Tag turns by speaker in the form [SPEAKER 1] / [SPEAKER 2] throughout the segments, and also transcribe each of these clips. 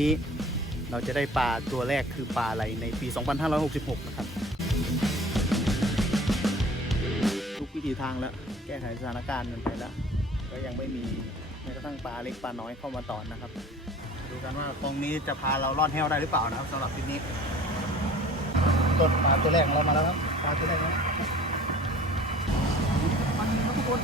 [SPEAKER 1] นี้ เราจะได้ปลาตัวแรกคือปลาอะไรในปี 2566 นะครับ ทุกวิธีทางแล้ว แก้ไขสถานการณ์กันไปแล้ว ก็ยังไม่มีแม้กระทั่งปลาเล็กปลาน้อยเข้ามาตอนนะครับ ดูกันว่าคลองนี้จะพาเราลอดแห้วได้หรือเปล่านะครับสำหรับทริปนี้ต้นปลาตัวแรกของเรามาแล้วครับปลาตัวแรกนะปลาจริงครับทุกคน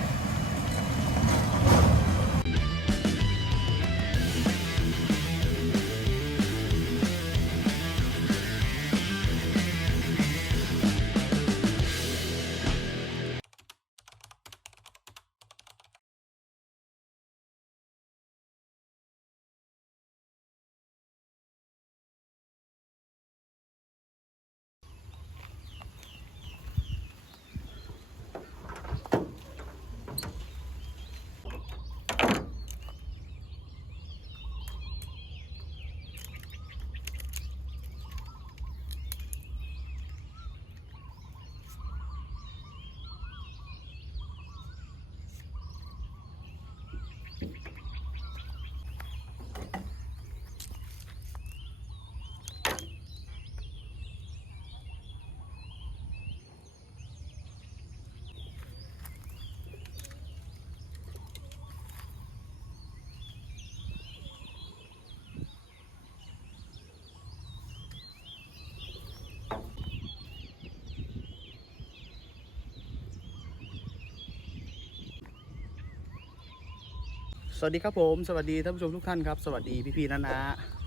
[SPEAKER 1] สวัสดีครับผม สวัสดีท่านผู้ชมทุกท่านครับ สวัสดีพี่ๆนานา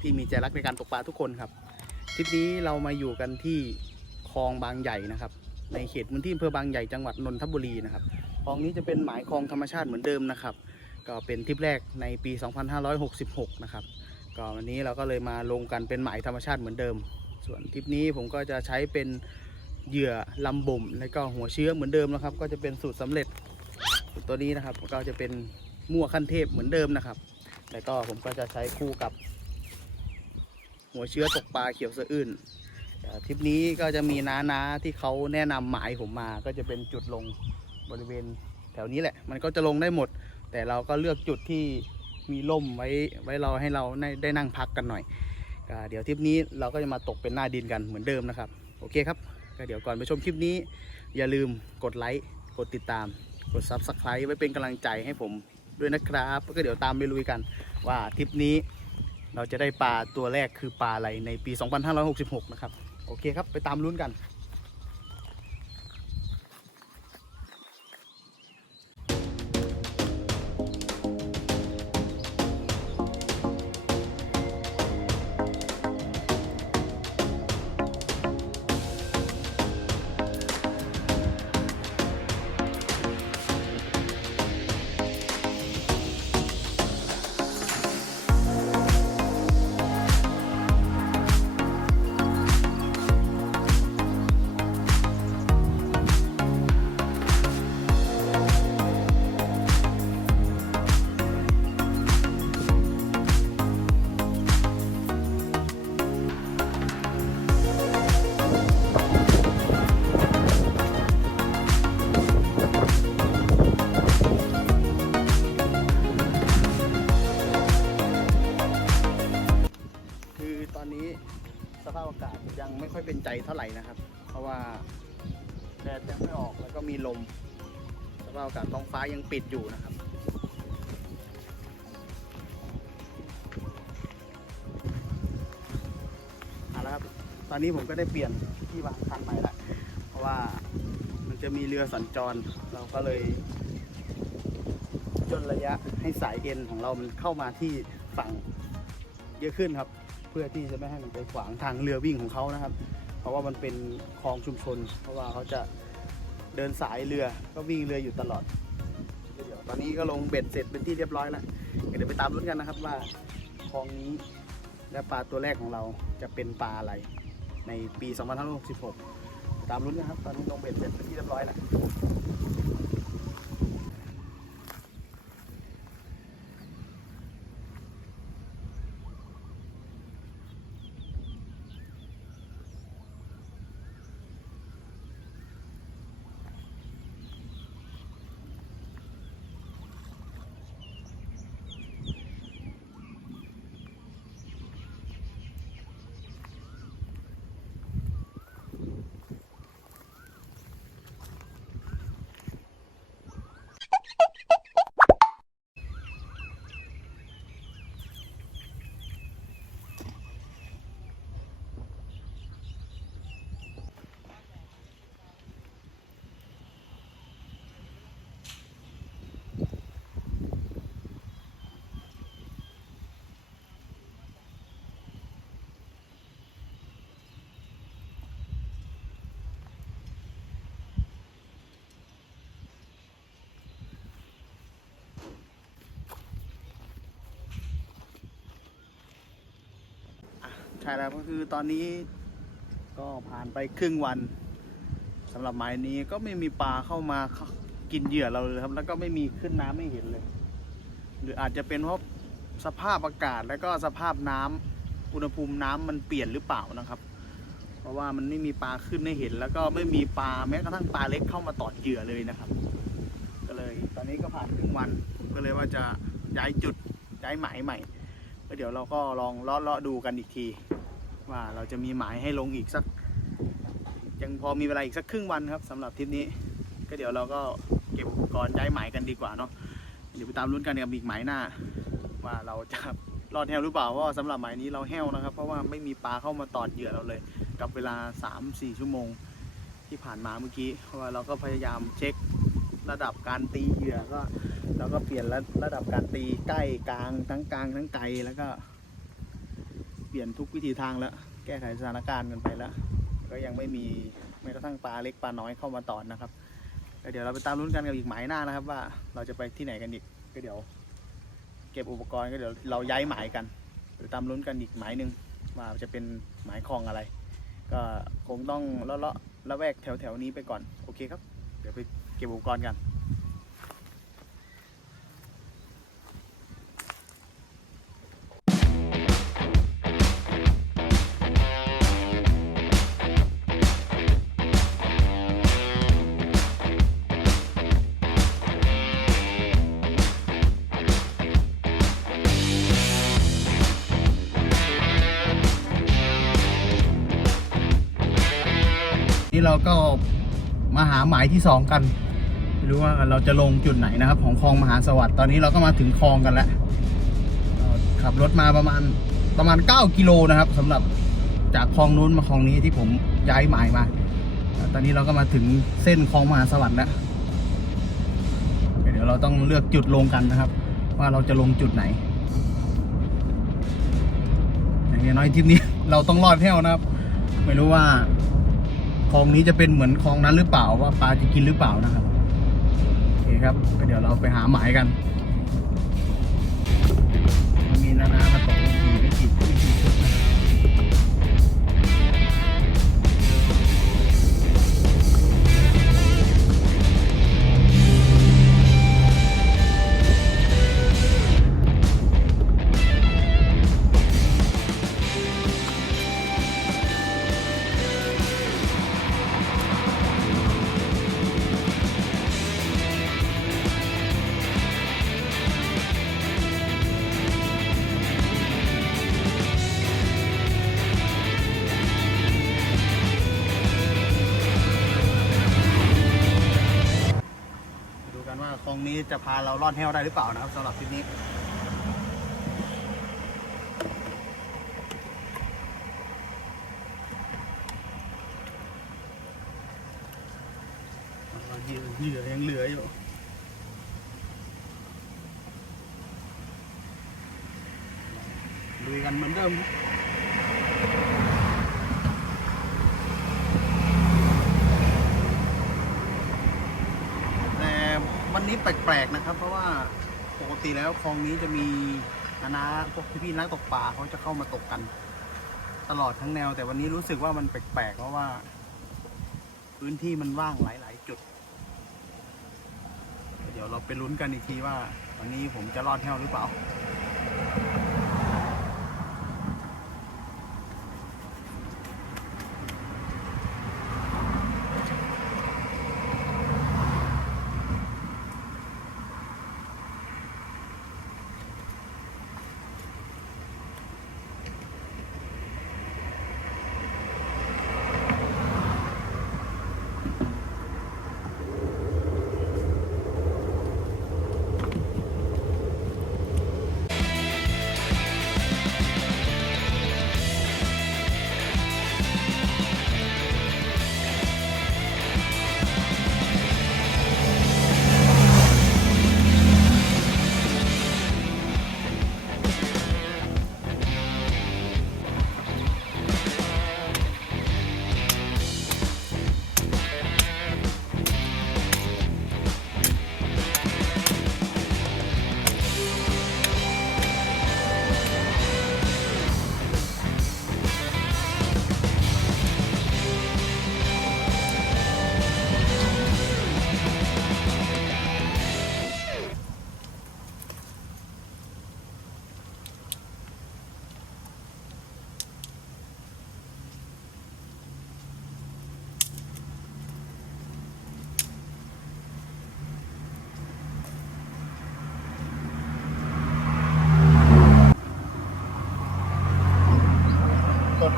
[SPEAKER 1] ที่มีใจรักในการตกปลาทุกคนครับทริปนี้เรามาอยู่กันที่คลองบางใหญ่นะครับ ในเขตพื้นที่อำเภอบางใหญ่จังหวัดนนทบุรีนะครับคลองนี้จะเป็นหมายคลองธรรมชาติเหมือนเดิมนะครับ ก็เป็นทริปแรกในปี 2566 นะครับก็วันนี้เราก็เลยมาลงกันเป็นหมายธรรมชาติเหมือนเดิม ส่วนทริปนี้ผมก็จะใช้เป็นเหยื่อลำบ่มและก็หัวเชื้อเหมือนเดิมนะครับ ก็จะเป็นสูตรสำเร็จตัวนี้นะครับก็จะเป็น มั่วขั้นเทพเหมือนเดิมนะครับแล้วก็ผมก็จะใช้คู่กับ หัวเชื้อตกปลาเขียวสะอื่นเอ่อทริปนี้ก็จะมีน้านาที่เขาแนะนำหมายผมมาก็จะเป็นจุดลงบริเวณแถวนี้แหละ มันก็จะลงได้หมด แต่เราก็เลือกจุดที่มีร่มไว้ไว้เราให้เราได้ได้นั่งพักกันหน่อยเดี๋ยวทริปนี้เราก็จะมาตกเป็นหน้าดินกันเหมือนเดิมนะครับ โอเคครับก็เดี๋ยวก่อนไปชมคลิปนี้ อย่าลืมกดไลค์ กดติดตาม กด Subscribe ไว้เป็นกำลังใจให้ผม ด้วยนะครับก็เดี๋ยวตามไปลุยกัน ว่าทริปนี้เราจะได้ปลาตัวแรกคือปลาอะไรในปี 2566 นะครับ โอเคครับ ไปตามลุ้นกัน ปิดอยู่นะครับ เอาละครับ ตอนนี้ผมก็ได้เปลี่ยนที่วางคันใหม่ละ เพราะว่ามันจะมีเรือสัญจร เราก็เลยจนระยะให้สายเอ็นของเรามันเข้ามาที่ฝั่งเยอะขึ้นครับ เพื่อที่จะไม่ให้มันไปขวางทางเรือวิ่งของเขานะครับ เพราะว่ามันเป็นคลองชุมชน เพราะว่าเขาจะเดินสายเรือก็วิ่งเรืออยู่ตลอด ตอนนี้ก็ลงเบ็ดเสร็จเป็นที่เรียบร้อยแล้ว เดี๋ยวไปตามลุ้นกันนะครับว่าคลองนี้และปลาตัวแรกของเราจะเป็นปลาอะไร ในปี 2566 ตามลุ้นนะครับ ตอนนี้ลงเบ็ดเสร็จเป็นที่เรียบร้อยแล้ว ช่แล้วก็คือตอนนี้ก็ผ่านไปครึ่งวันสำหรับหมายนี้ก็ไม่มีปลาเข้ามากินเหยื่อเราเลยครับ แล้วก็ไม่มีขึ้นน้ำไม่เห็นเลย หรืออาจจะเป็นเพราะสภาพอากาศแล้วก็สภาพน้ำอุณหภูมิน้ำมันเปลี่ยนหรือเปล่านะครับ เพราะว่ามันไม่มีปลาขึ้นให้เห็น แล้วก็ไม่มีปลาแม้กระทั่งปลาเล็กเข้ามาตอดเหยื่อเลยนะครับ ก็เลย ตอนนี้ก็ผ่านครึ่งวันก็เลยว่าจะย้ายจุดย้ายหมายใหม่ เดี๋ยวเราก็ลองเลาะเลาะดูกันอีกที ว่าเราจะมีหมายให้ลงอีกสัก ยังพอมีเวลาอีกสักครึ่งวันครับสำหรับทริปนี้ ก็เดี๋ยวเราก็เก็บอุปกรณ์ย้ายหมายกันดีกว่าเนาะเดี๋ยวไปตามลุ้นกันกับอีกหมายหน้า ว่าเราจะรอดแฮวหรือเปล่าเพราะว่าสำหรับหมายนี้เราแฮวนะครับ เพราะว่าไม่มีปลาเข้ามาตอดเหยื่อเราเลย กับเวลา 3-4 ชั่วโมงที่ผ่านมาเมื่อกี้เพราะว่าเราก็พยายามเช็คระดับการตีเหยื่อก็ เราก็เปลี่ยนระระดับการตีใกล้กลางทั้งกลางทั้งไกลแล้วก็ เปลี่ยนทุกวิธีทางแล้ว แก้ไขสถานการณ์กันไปแล้ว ก็ยังไม่มีแม้กระทั่งปลาเล็กปลาน้อยเข้ามาตอดนะครับเดี๋ยวเราไปตามลุ้นกันกับอีกหมายหน้านะครับ ว่าเราจะไปที่ไหนกันอีกก็เดี๋ยว เก็บอุปกรณ์ก็เดี๋ยวเราย้ายหมายกันเดี๋ยวตามลุ้นกันอีกหมายหนึ่งว่าจะเป็นหมายคลองอะไร ก็คงต้องเลาะเลาะละแวกแถวแถวๆนี้ไปก่อนโอเคครับ เดี๋ยวไปเก็บอุปกรณ์กัน เราก็มาหาหมายที่สองกันไม่รู้ว่าเราจะลงจุดไหนนะครับ ของคลองมหาสวัสดิ์ตอนนี้เราก็มาถึงคลองกันแล้วขับรถมาประมาณประมาณ 9 กิโลนะครับสำหรับจากคลองนู้นมาคลองนี้ที่ผมย้ายหมายมา ตอนนี้เราก็มาถึงเส้นคลองมหาสวัสดิ์แล้วเดี๋ยวเราต้องเลือกจุดลงกันนะครับ ว่าเราจะลงจุดไหนอย่างน้อยทริปนี้เราต้องรอดแถวนะครับ ไม่รู้ว่า คลองนี้จะเป็นเหมือนคลองนั้นหรือเปล่าว่าปลาจะกินหรือเปล่านะครับโอเคครับก็เดี๋ยวเราไปหาหมายกัน มันมีนานาตกทีไม่กี่ไม่กี่ ดูกันว่าคลองนี้จะพาเรารอดแห้วได้หรือเปล่านะครับสำหรับทริปนี้เหยื่อเหยื่อยังเหลืออยู่ลุยกันเหมือนเดิม แต่วันนี้แปลกๆนะครับ เพราะว่าปก ติแล้วคลองนี้จะมีอาณาพวกพี่ๆนักตกปลาเขาจะเข้ามาตกกัน ตลอดทั้งแนว แต่วันนี้รู้สึกว่ามันแปลกๆเพราะว่า พื้นที่มันว่างหลายๆจุด เดี๋ยวเราไปลุ้นกันอีกทีว่า วันนี้ผมจะรอดแถวหรือเปล่า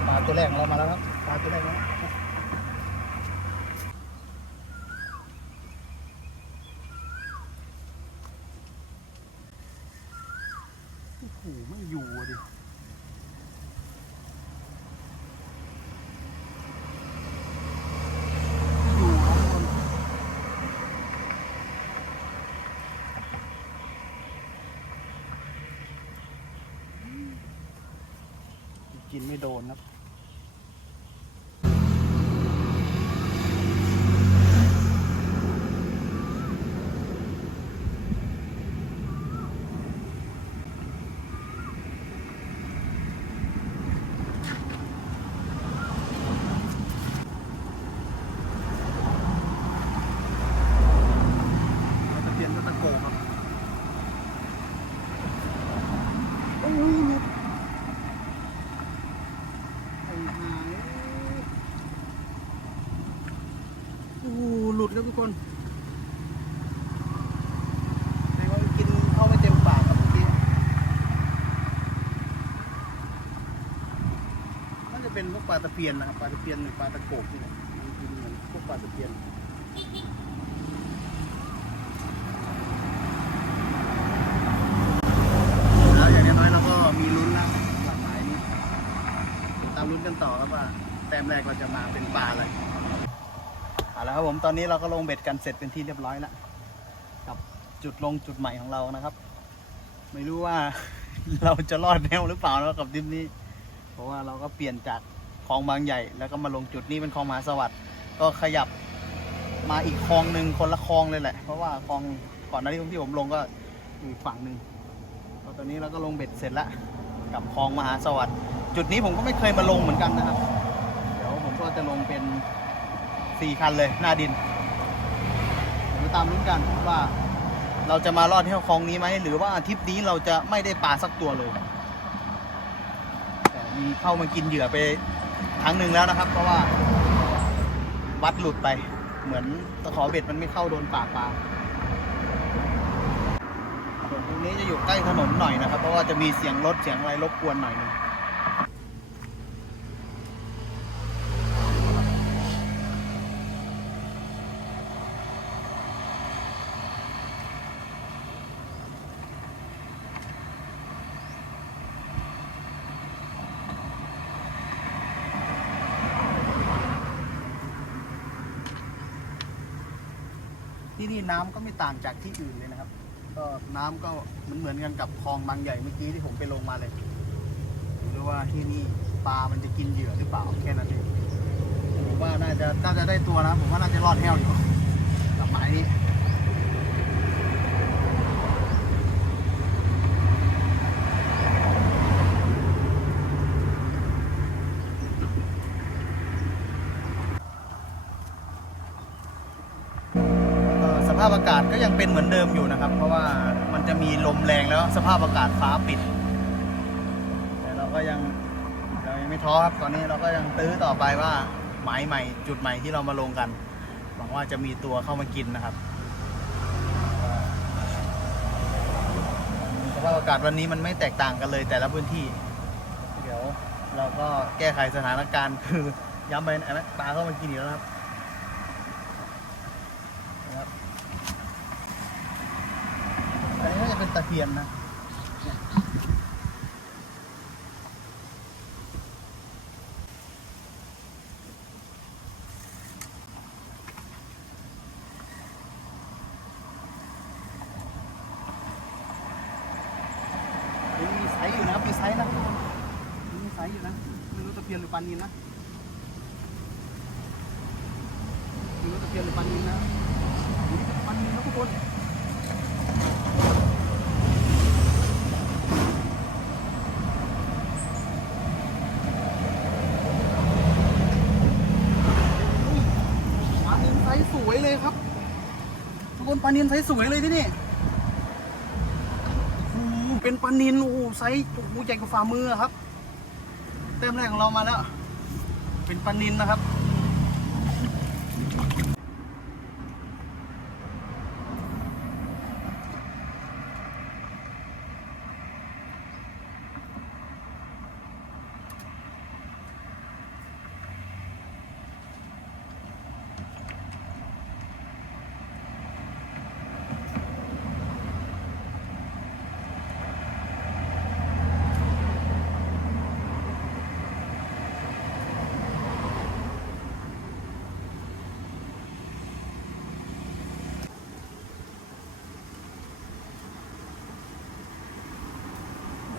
[SPEAKER 1] ปลาตัวแรกเรามาแล้วครับปลาตัวแรกแล้ว โดนครับ ตะเพียนก็ตะโกครับโอ้ยหลุดไอ้หายโอ้โหหลุ ดแล้วทุกคนเรียกว่ากินเข้าไม่เต็มปากครับเมื่อกี้น่าจะเป็นพวกปลาตะเพียนนะครับปลาตะเพียนหรือปลาตะโกบนี่แหละมันกินเหมือนพวกปลาตะเพียนแล้วอย่างน้อยเราก็มีลุ้นแล้วหลังหมายนี้ตามลุ้นกันต่อครับว่าแต้มแรกเราจะมาเป็นปลาอะไร เอาละครับผมตอนนี้เราก็ลงเบ็ดกันเสร็จเป็นที่เรียบร้อยแล้วกับจุดลงจุดใหม่ของเรานะครับ ไม่รู้ว่า เราจะรอดแนวหรือเปล่านะกับทริปนี้ เพราะว่าเราก็เปลี่ยนจากคลองบางใหญ่ แล้วก็มาลงจุดนี้เป็นคลองมหาสวัสดิ์ก็ขยับมาอีกคลองหนึ่งคนละคลองเลยแหละ เพราะว่าคลองก่อนหน้าที่ที่ผมลงก็อยู่อีกฝั่งหนึ่งก็ตอนนี้เราก็ลงเบ็ดเสร็จแล้วกับคลองมหาสวัสดิ์จุดนี้ผมก็ไม่เคยมาลงเหมือนกันนะครับ เดี๋ยวผมก็จะลงเป็น สี่คันเลยหน้าดินเดี๋ยวมาตามลุ้นกันว่าเราจะมารอดที่คลองนี้ไหม หรือว่าทริปนี้เราจะไม่ได้ปลาสักตัวเลยแต่มีเข้ามากินเหยื่อไปครั้งหนึ่งแล้วนะครับ เพราะว่าวัดหลุดไปเหมือนตะขอเบ็ดมันไม่เข้าโดนปากปลาส่วนตรงนี้จะอยู่ใกล้ถนนหน่อยนะครับ เพราะว่าจะมีเสียงรถเสียงอะไรรบกวนหน่อยหนึงที่นี่น้ำก็ ไม่ต่างจากที่อื่นเลยนะครับ ก็น้ำก็เหมือนเหมือนกันกับคลองบางใหญ่เมื่อกี้ที่ผมไปลงมาเลยหรือว่าที่นี่ปลามันจะกินเหยื่อหรือเปล่าแค่นั้นเองผมว่าน่าจะน่าจะได้ตัวนะ ผมว่าน่าจะรอดแห้วอยู่กับหมายนี้ เอ่อสภาพอากาศก็ยัง เป็นเหมือนเดิมอยู่นะครับ เพราะว่ามันจะมีลมแรงแล้วสภาพอากาศฟ้าปิด แต่เราก็ยังเรายังไม่ท้อครับตอนนี้เราก็ยังตื้อต่อไปว่าหมายใหม่ จุดใหม่ที่เรามาลงกันหวังว่าจะมีตัวเข้ามากินนะครับสภาพอากาศวันนี้มันไม่แตกต่างกันเลยแต่ละพื้นที่ เดี๋ยวเราก็แก้ไขสถานการณ์คือย้ำไปนะปลาเข้ามากินอีกแล้วครับอันนี้น่าจะ เป็นตะเพียนนะมีไซส์อยู่นะมีไซส์นะมีไซส์อยู่นะไม่รู้ตะเพียนหรือปลานินนะไม่รู้ตะเพียนหรือปลานินนะปลานินนะทุกคน ปลานินไซส์สวยเลยครับ ทุกคนป ลานินไซส์สวยเลยที่นี่โอ้เป็นปลานินโอ้ไซส์โอ้โหใหญ่กว่าฝ่ามือครับ เต็มแรกของเรามาแล้ว เป็นปลานินนะครับ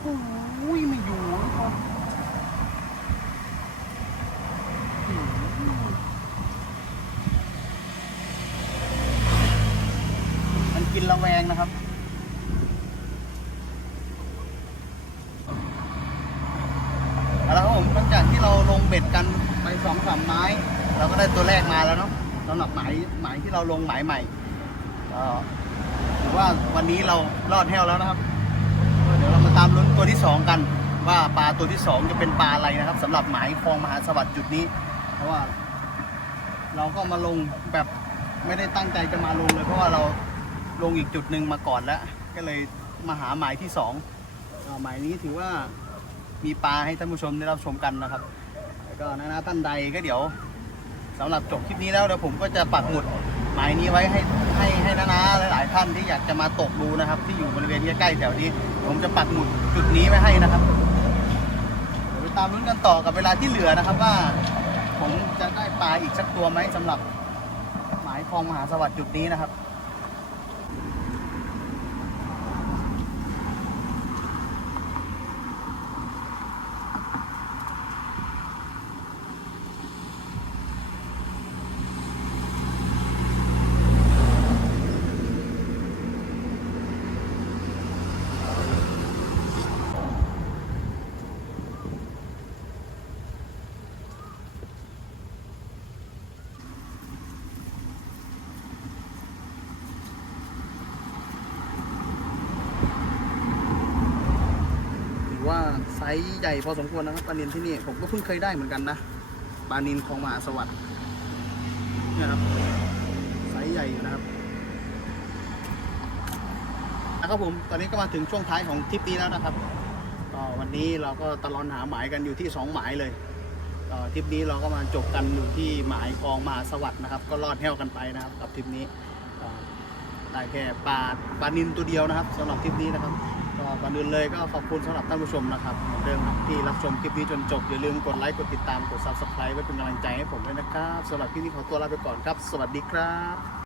[SPEAKER 1] อ้ยไม่อยู่นกินระแวงนะครับแล้วผมหลังจากที่เราลงเบ็ดกันไปสองสามไม้ เราก็ได้ตัวแรกมาแล้วเนาะสำหรับหมายหมายที่เราลงหมายใหม่ก็ถือว่าวันนี้เรารอดแหวแล้วนะครับ เดี๋ยวเรามาตามลุ้น ตัวที่สองกัน ว่าปลาตัวที่สองจะเป็นปลาอะไรนะครับสำหรับหมายคลองมหาสวัสดิ์จุดนี้ เพราะว่า เราก็มาลงแบบไม่ได้ตั้งใจจะมาลงเลย เพราะว่าเราลงอีกจุดหนึ่งมาก่อนแล้ว ก็เลยมาหาหมายที่สองหมายนี้ถือว่ามีปลาให้ท่านผู้ชมได้รับชมกันนะครับแล้วก็นะนะท่านใดก็เดี๋ยวสำหรับจบคลิปนี้แล้วเดี๋ยวผมก็จะปักหมุดหมายนี้ไว้ให้ ให้ให้นานาหลายๆท่านที่อยากจะมาตกดูนะครับ ที่อยู่บริเวณใกล้ๆแถวนี้ ผมจะปักหมุดจุดนี้ไว้ให้นะครับเดี๋ยวไปตามลุ้นกันต่อกับเวลาที่เหลือนะครับว่า ผมจะได้ปลาอีกสักตัวไหมสำหรับหมายคลองมหาสวัสดิ์จุดนี้นะครับ ส์ใหญ่พอสมควรนะครับปลานินที่นี่ผมก็เพิ่งเคยได้เหมือนกันนะปลานินคลองมหาสวัสดิ์นี่ครับไซส์ใหญ่อยู่นะครับนะครับผมตอนนี้ก็มาถึงช่วงท้ายของทริปนี้แล้วนะครับก็วันนี้เราก็ตลอนหาหมายกันอยู่ที่สองหมายเลยก็ทริปนี้เราก็มาจบกันอยู่ที่หมายคลองมหาสวัสดิ์นะครับ ก็รอดแห้วกันไปนะครับ กับทริปนี้ได้แค่ปลาปลานินตัวเดียวนะครับสำหรับทริปนี้นะครับ ก็ก่อนอื่นเลยก็ขอบคุณสำหรับท่านผู้ชมนะครับเหมือนเดิมที่รับชมคลิปนี้จนจบ อย่าลืมกดไลค์กดติดตามกด subscribe ไว้เป็นกำลังใจให้ผมด้วยนะครับสำหรับคลิปนี้ขอตัวลาไปก่อนครับ สวัสดีครับ